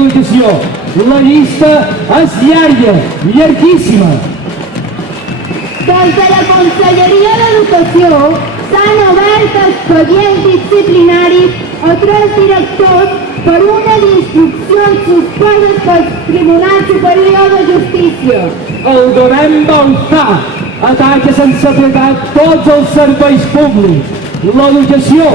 l'educació. La llista és llarga, llarguíssima. Des de la Conselleria d'Educació s'han obert expedients disciplinaris a 3 directors per unes instruccions suspeses pel Tribunal Superior de Justícia. El govern Baltà ataca sense pietat tots els serveis públics, l'educació,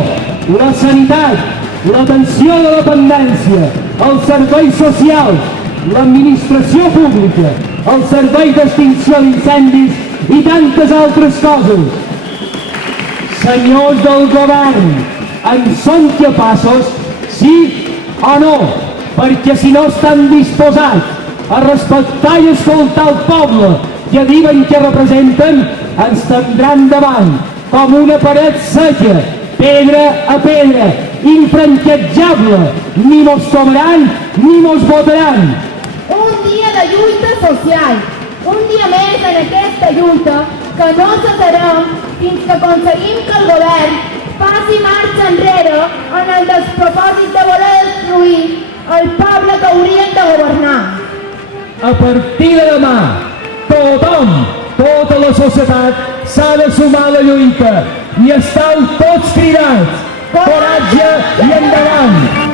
la sanitat, l'atenció de la dependència, els serveis socials, l'administració pública, el servei d'extinció d'incendis i tantes altres coses. Senyors del govern, en són capaços, sí o no? Perquè si no estan disposats a respectar i escoltar el poble que diuen que representen, ens tindran davant com una paret seca, pedra a pedra, infranquejable. Ni mos tomaran ni mos votaran. Un dia de lluita social, un dia més en aquesta lluita que no cessarem fins que aconseguim que el govern faci marxa enrere en el despropòsit de voler destruir el poble que haurien de governar. A partir de demà, tothom, tota la societat s'ha de sumar a la lluita i estàu tots cridats. Coratge i endavant!